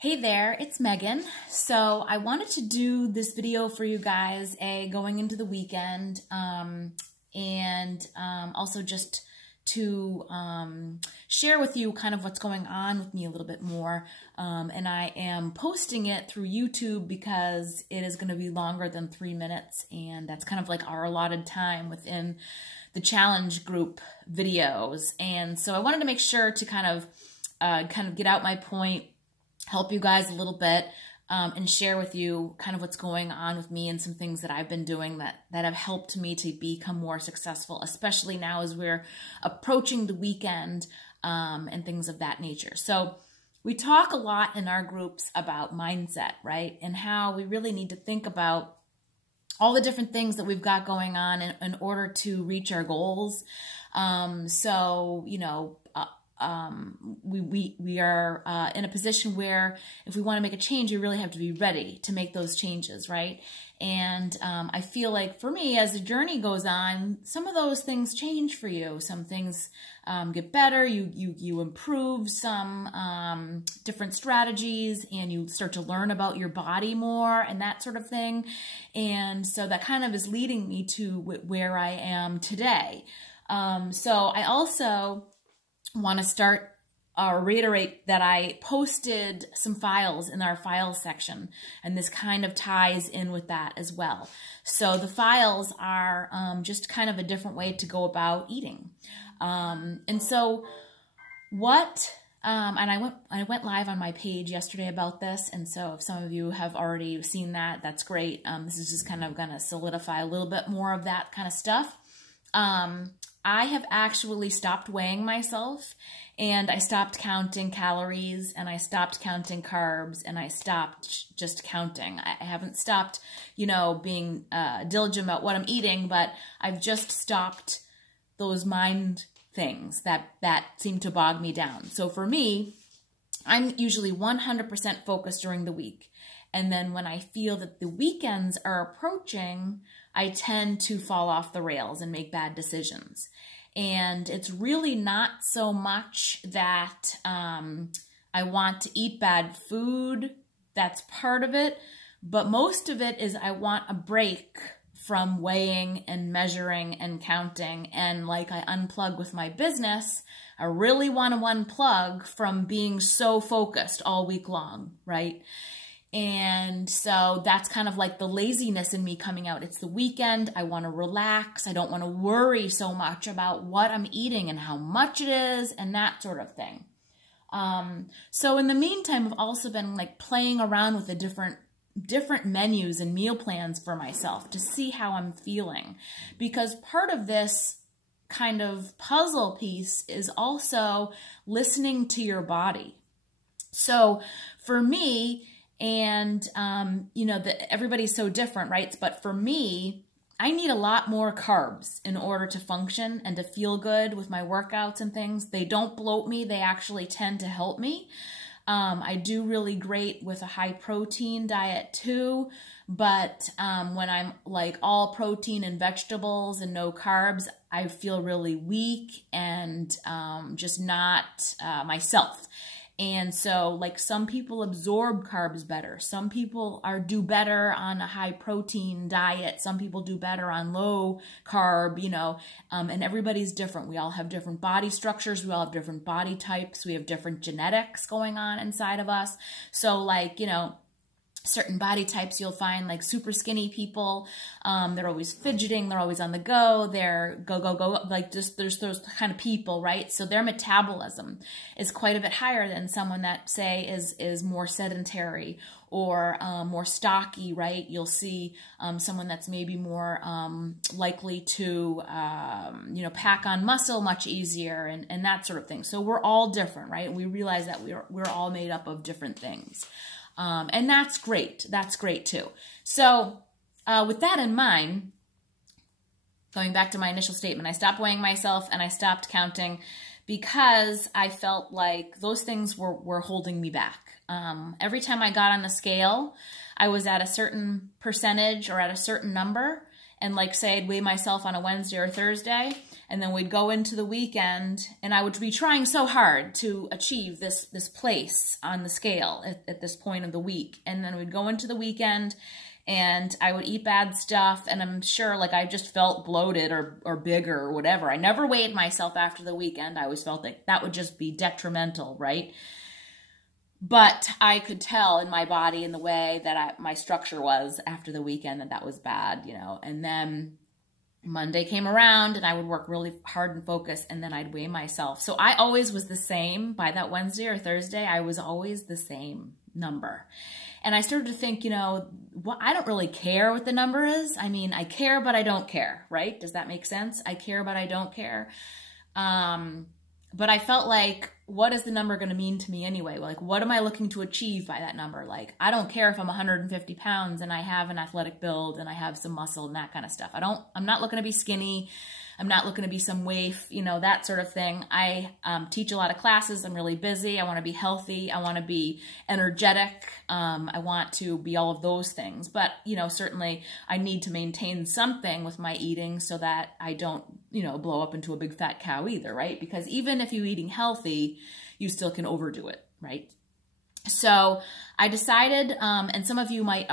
Hey there, it's Megan. So I wanted to do this video for you guys, going into the weekend, and also just to share with you kind of what's going on with me a little bit more. And I am posting it through YouTube because it is going to be longer than 3 minutes, and that's kind of like our allotted time within the challenge group videos. And so I wanted to make sure to kind of get out my point, help you guys a little bit, and share with you kind of what's going on with me and some things that I've been doing that have helped me to become more successful, especially now as we're approaching the weekend and things of that nature. So we talk a lot in our groups about mindset, right? And how we really need to think about all the different things that we've got going on in order to reach our goals. So, you know, we are in a position where if we want to make a change, we really have to be ready to make those changes, right? And I feel like for me, as the journey goes on, some of those things change for you. Some things get better, you improve some different strategies, and you start to learn about your body more and that sort of thing. And so that kind of is leading me to where I am today. So I also want to start reiterate that I posted some files in our files section, and this kind of ties in with that as well. So the files are just kind of a different way to go about eating. And so what, and I went live on my page yesterday about this, and so if some of you have already seen that, that's great. This is just kind of going to solidify a little bit more of that kind of stuff. I have actually stopped weighing myself, and I stopped counting calories, and I stopped counting carbs, and I stopped just counting. I haven't stopped, you know, being diligent about what I'm eating, but I've just stopped those mind things that seem to bog me down. So for me, I'm usually 100% focused during the week. And then when I feel that the weekends are approaching, I tend to fall off the rails and make bad decisions. And it's really not so much that I want to eat bad food. That's part of it. But most of it is I want a break from weighing and measuring and counting. And like I unplug with my business, I really want to unplug from being so focused all week long, right? And so that's kind of like the laziness in me coming out. It's the weekend. I want to relax. I don't want to worry so much about what I'm eating and how much it is and that sort of thing. So in the meantime, I've also been like playing around with the different menus and meal plans for myself to see how I'm feeling. Because part of this kind of puzzle piece is also listening to your body. So for me, and, you know, everybody's so different, right? But for me, I need a lot more carbs in order to function and to feel good with my workouts and things. They don't bloat me. They actually tend to help me. I do really great with a high protein diet too. But when I'm like all protein and vegetables and no carbs, I feel really weak and just not myself. And so like some people absorb carbs better. Some people do better on a high protein diet. Some people do better on low carb, you know, and everybody's different. We all have different body structures. We all have different body types. We have different genetics going on inside of us. So like, you know, certain body types you'll find like super skinny people, they're always fidgeting, they're always on the go, they're go, like just there's those kind of people, right? So their metabolism is quite a bit higher than someone that say is more sedentary or more stocky, right? You'll see someone that's maybe more likely to, you know, pack on muscle much easier and that sort of thing. So we're all different, right? We realize that we're all made up of different things. And that's great. That's great too. So with that in mind, going back to my initial statement, I stopped weighing myself and I stopped counting because I felt like those things were holding me back. Every time I got on the scale, I was at a certain percentage or at a certain number, and like say I'd weigh myself on a Wednesday or Thursday, and then we'd go into the weekend, and I would be trying so hard to achieve this place on the scale at this point of the week. And then we'd go into the weekend, and I would eat bad stuff, and I'm sure like I just felt bloated or bigger or whatever. I never weighed myself after the weekend. I always felt like that would just be detrimental, right? But I could tell in my body and the way that my structure was after the weekend that was bad, you know. And then Monday came around, and I would work really hard and focus, and then I'd weigh myself. So I always was the same. By that Wednesday or Thursday, I was always the same number. And I started to think, you know, I don't really care what the number is. I mean, I care, but I don't care, right? Does that make sense? I care, but I don't care. But I felt like, what is the number going to mean to me anyway? Like, what am I looking to achieve by that number? Like, I don't care if I'm 150 pounds and I have an athletic build and I have some muscle and that kind of stuff. I'm not looking to be skinny. I'm not looking to be some waif, you know, that sort of thing. I teach a lot of classes. I'm really busy. I want to be healthy. I want to be energetic. I want to be all of those things. But, you know, certainly I need to maintain something with my eating so that I don't, you know, blow up into a big fat cow either, right? Because even if you're eating healthy, you still can overdo it, right? So I decided, and some of you might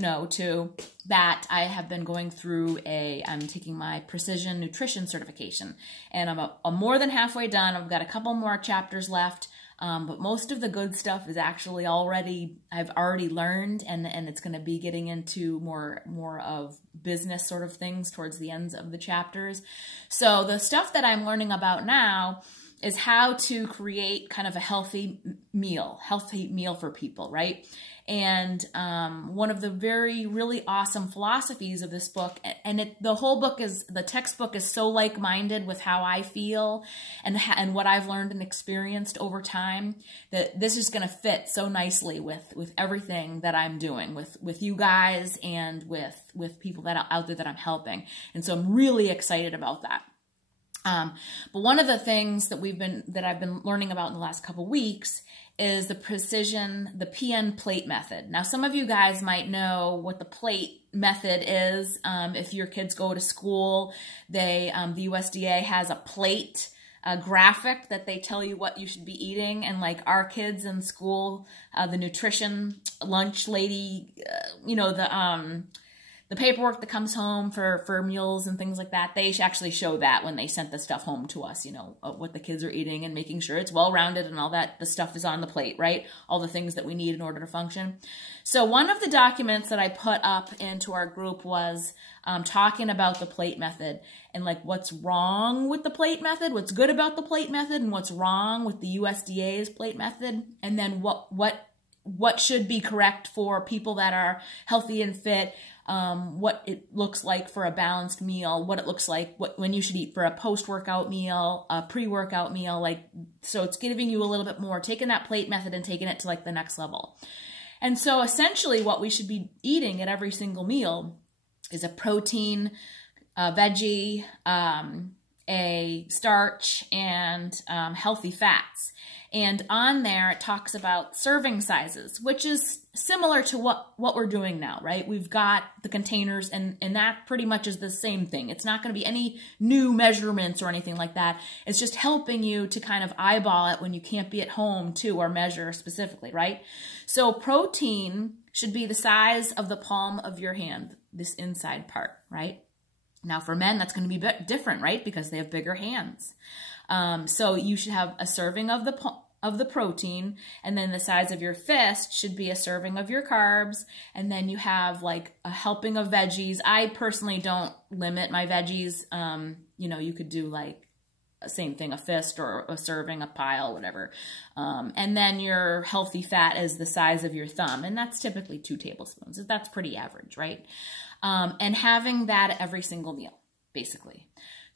know too, that I have been going through I'm taking my precision nutrition certification, and I'm more than halfway done. I've got a couple more chapters left, but most of the good stuff is actually I've already learned, and it's going to be getting into more of business sort of things towards the ends of the chapters. So the stuff that I'm learning about now is how to create kind of a healthy meal for people, right? And one of the really awesome philosophies of this book, and the textbook is so like-minded with how I feel and what I've learned and experienced over time, that this is going to fit so nicely with everything that I'm doing with you guys and with people that are out there that I'm helping. And so I'm really excited about that. But one of the things that I've been learning about in the last couple weeks is the PN plate method. Now, some of you guys might know what the plate method is. If your kids go to school, the USDA has a plate graphic that they tell you what you should be eating. And like our kids in school, the nutrition lunch lady, you know, the paperwork that comes home for meals and things like that, they actually show that when they sent the stuff home to us, you know, what the kids are eating and making sure it's well-rounded and all that, the stuff is on the plate, right? All the things that we need in order to function. So one of the documents that I put up into our group was talking about the plate method and like what's wrong with the plate method, what's good about the plate method, and what's wrong with the USDA's plate method, and then what should be correct for people that are healthy and fit, what it looks like for a balanced meal, what it looks like when you should eat for a post-workout meal, a pre-workout meal, so it's giving you a little bit more, taking that plate method and taking it to like the next level. And so essentially what we should be eating at every single meal is a protein, a veggie, a starch, and healthy fats. And on there, it talks about serving sizes, which is similar to what we're doing now, right? We've got the containers, and that pretty much is the same thing. It's not going to be any new measurements or anything like that. It's just helping you to kind of eyeball it when you can't be at home too, or measure specifically, right? So protein should be the size of the palm of your hand, this inside part, right? Now for men, that's going to be a bit different, right? Because they have bigger hands. So you should have a serving of the protein, and then the size of your fist should be a serving of your carbs, and then you have like a helping of veggies. I personally don't limit my veggies. You know, you could do like same thing, a fist or a serving, a pile, whatever. And then your healthy fat is the size of your thumb, and that's typically 2 tablespoons. That's pretty average, right? And having that at every single meal, basically.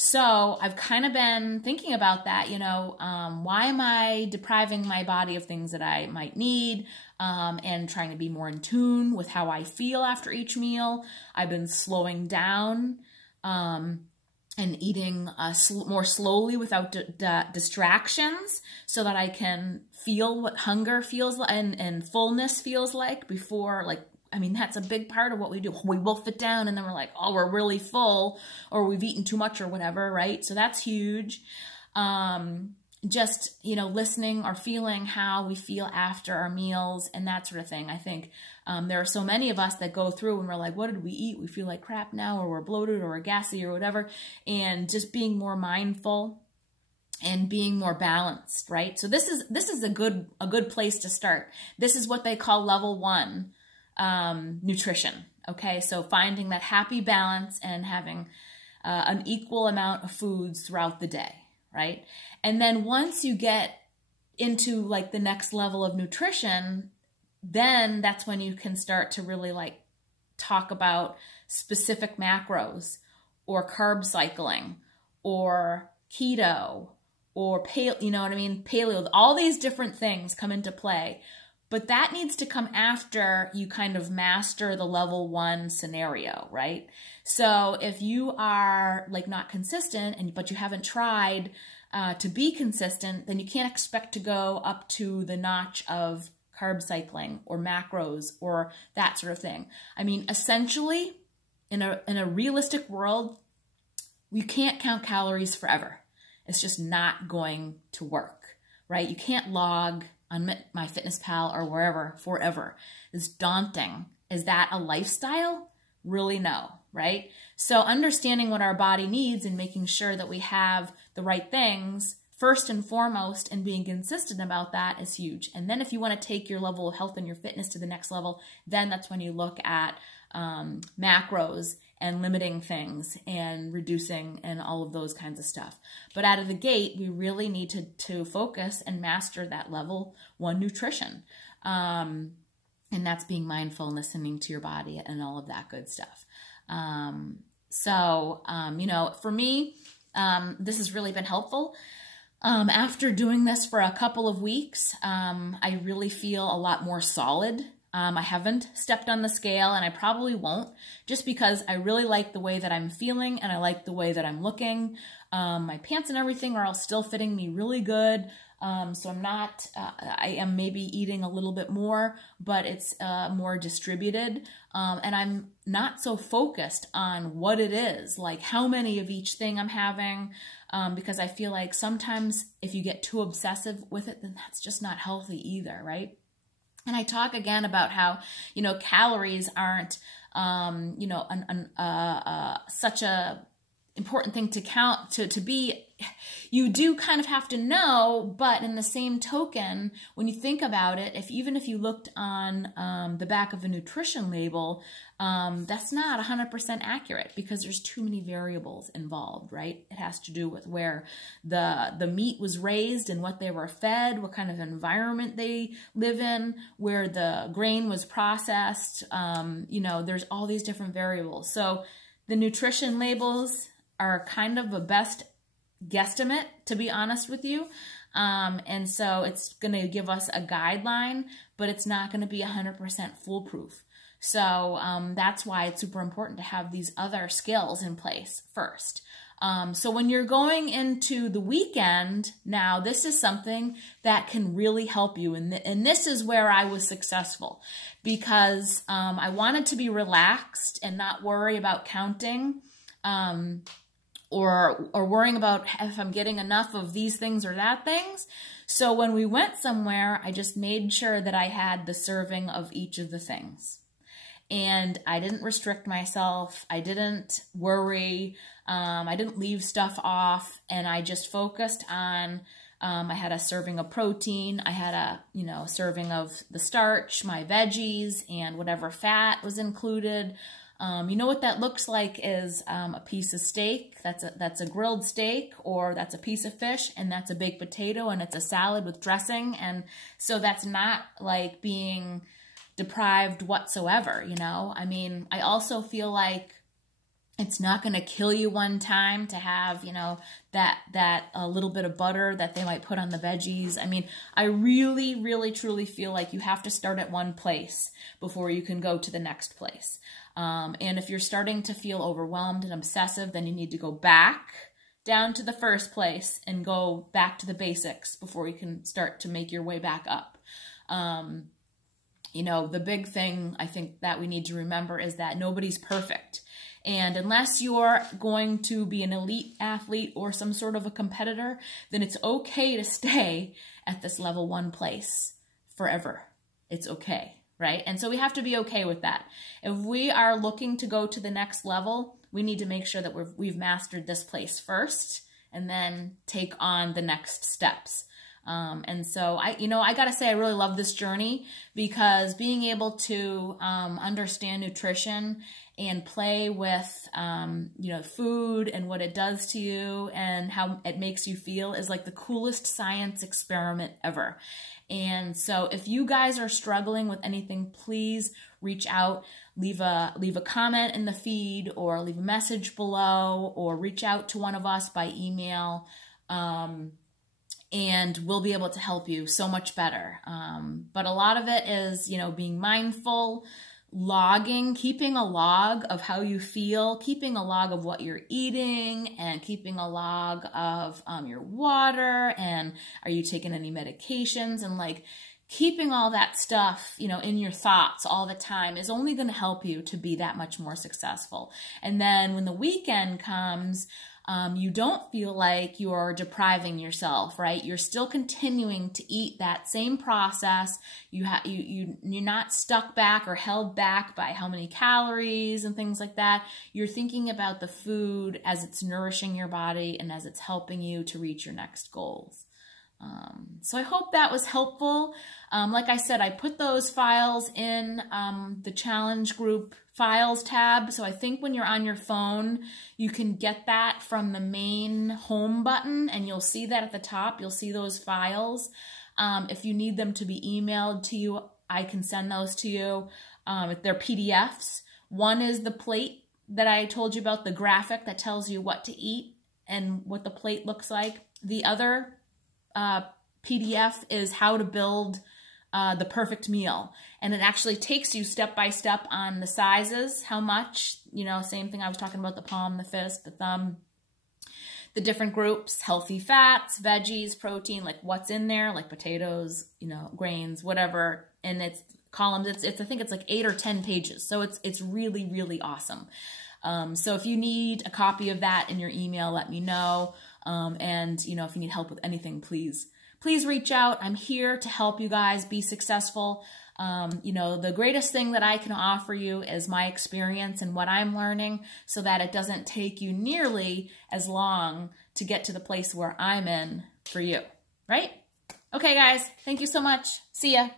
So I've kind of been thinking about that, you know, why am I depriving my body of things that I might need, and trying to be more in tune with how I feel after each meal. I've been slowing down and eating more slowly without distractions, so that I can feel what hunger feels like and fullness feels like before, like I mean, that's a big part of what we do. We wolf it down and then we're like, oh, we're really full, or we've eaten too much or whatever, right? So that's huge. Just, you know, listening or feeling how we feel after our meals and that sort of thing. I think there are so many of us that go through and we're like, what did we eat? We feel like crap now, or we're bloated or we're gassy or whatever. And just being more mindful and being more balanced, right? So this is a good place to start. This is what they call level 1 nutrition. Okay, so finding that happy balance and having an equal amount of foods throughout the day, right? And then once you get into like the next level of nutrition, then that's when you can start to really like talk about specific macros or carb cycling or keto or paleo, you know what I mean? Paleo, all these different things come into play. But that needs to come after you kind of master the level 1 scenario, right? So if you are like not consistent, but you haven't tried to be consistent, then you can't expect to go up to the notch of carb cycling or macros or that sort of thing. I mean, essentially, in a realistic world, you can't count calories forever. It's just not going to work, right? You can't log on MyFitnessPal or wherever forever. It's daunting. Is that a lifestyle? Really no, right? So understanding what our body needs and making sure that we have the right things first and foremost, and being consistent about that is huge. And then if you want to take your level of health and your fitness to the next level, then that's when you look at macros and limiting things and reducing and all of those kinds of stuff. But out of the gate, we really need to focus and master that level 1 nutrition. And that's being mindful and listening to your body and all of that good stuff. You know, for me, this has really been helpful. After doing this for a couple of weeks, I really feel a lot more solid. I haven't stepped on the scale, and I probably won't, just because I really like the way that I'm feeling and I like the way that I'm looking. My pants and everything are all still fitting me really good. So I'm not, I am maybe eating a little bit more, but it's more distributed. And I'm not so focused on what it is, like how many of each thing I'm having, because I feel like sometimes if you get too obsessive with it, then that's just not healthy either, right? And I talk again about how, you know, calories aren't, you know, such a important thing to count, to be, you do kind of have to know, but in the same token, when you think about it, even if you looked on the back of a nutrition label, that's not 100% accurate because there's too many variables involved, right? It has to do with where the meat was raised and what they were fed, what kind of environment they live in, where the grain was processed. You know, there's all these different variables. So the nutrition labels are kind of a best guesstimate, to be honest with you. And so it's going to give us a guideline, but it's not going to be 100% foolproof. So that's why it's super important to have these other skills in place first. So when you're going into the weekend, now this is something that can really help you. And this is where I was successful because I wanted to be relaxed and not worry about counting or worrying about if I'm getting enough of these things or that things. So when we went somewhere, I just made sure that I had the serving of each of the things. And I didn't restrict myself. I didn't worry. I didn't leave stuff off. And I just focused on, I had a serving of protein. I had a, serving of the starch, my veggies, and whatever fat was included. You know what that looks like is a piece of steak. That's a grilled steak, or that's a piece of fish, and that's a baked potato, and it's a salad with dressing. And so that's not like being deprived whatsoever, I mean, I also feel like it's not going to kill you one time to have, that a little bit of butter that they might put on the veggies. I mean, I really, really, truly feel like you have to start at one place before you can go to the next place. And if you're starting to feel overwhelmed and obsessive, then you need to go back down to the first place and go back to the basics before you can start to make your way back up. you know, the big thing I think that we need to remember is that nobody's perfect. And unless you're going to be an elite athlete or some sort of a competitor, then it's okay to stay at this level 1 place forever. It's okay, right? And so we have to be okay with that. If we are looking to go to the next level, we need to make sure that we've mastered this place first and then take on the next steps. And so I gotta say, I really love this journey, because being able to understand nutrition and play with, you know, food and what it does to you and how it makes you feel is like the coolest science experiment ever. And so if you guys are struggling with anything, please reach out, leave a comment in the feed, or leave a message below, or reach out to one of us by email. And we'll be able to help you so much better. But a lot of it is, you know, being mindful, logging, keeping a log of how you feel, keeping a log of what you're eating, and keeping a log of your water, and are you taking any medications, and like keeping all that stuff, you know, in your thoughts all the time is only going to help you to be that much more successful. And then when the weekend comes, you don't feel like you're depriving yourself, right? You're still continuing to eat that same process. You're not stuck back or held back by how many calories and things like that. You're thinking about the food as it's nourishing your body and as it's helping you to reach your next goals. So I hope that was helpful. Like I said, I put those files in the challenge group files tab. So I think when you're on your phone, you can get that from the main home button, and you'll see that at the top. You'll see those files. If you need them to be emailed to you, I can send those to you. They're PDFs. One is the plate that I told you about, the graphic that tells you what to eat and what the plate looks like. The other PDF is how to build the perfect meal. And it actually takes you step by step on the sizes, how much, you know, same thing I was talking about, the palm, the fist, the thumb, the different groups, healthy fats, veggies, protein, like what's in there, like potatoes, you know, grains, whatever. And it's columns, I think it's like 8 or 10 pages. So it's really, really awesome. So if you need a copy of that in your email, let me know. And, you know, if you need help with anything, please reach out. I'm here to help you guys be successful. You know, the greatest thing that I can offer you is my experience and what I'm learning, so that it doesn't take you nearly as long to get to the place where I'm in for you, right? Okay, guys, thank you so much. See ya.